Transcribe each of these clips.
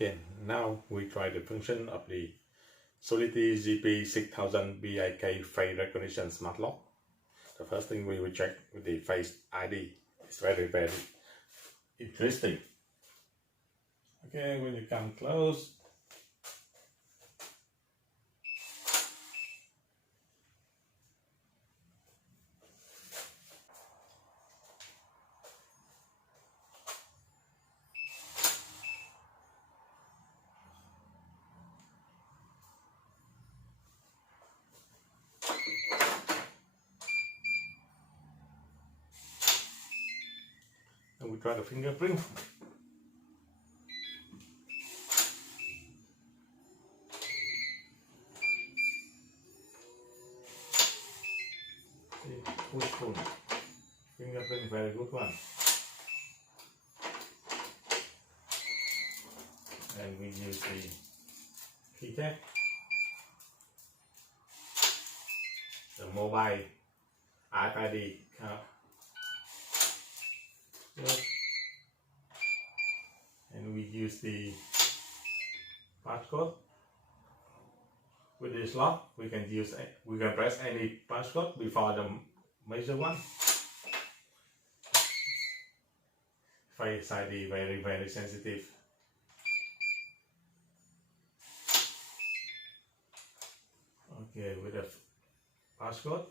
Okay, now we try the function of the Solity GP-6000BAK face recognition smart lock. The first thing we will check with the face ID. It's very interesting. Okay, when you come close, and we try the fingerprint. Pushful fingerprint, very good one. And we use the key tag, the mobile RFID card. Yes. And we use the passcode. With this lock, we can press any passcode before the major one. Face ID very sensitive. Okay, with the passcode,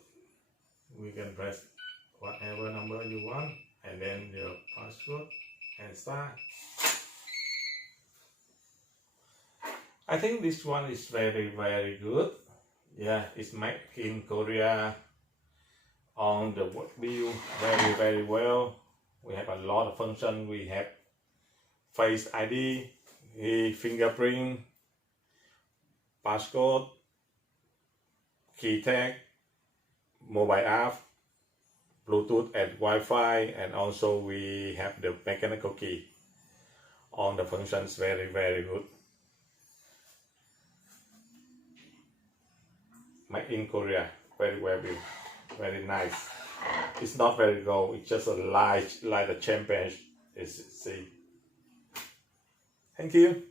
we can press whatever number you want, and then the passcode and start. I think this one is very good. Yeah, it's made in Korea. On the work view, very well. We have a lot of function. We have face ID, fingerprint, passcode, key tag, mobile app, Bluetooth and Wi-Fi, and also we have the mechanical key. All the functions very good. Made in Korea, very nice. It's not very gold, it's just a light like a champagne. See. Thank you.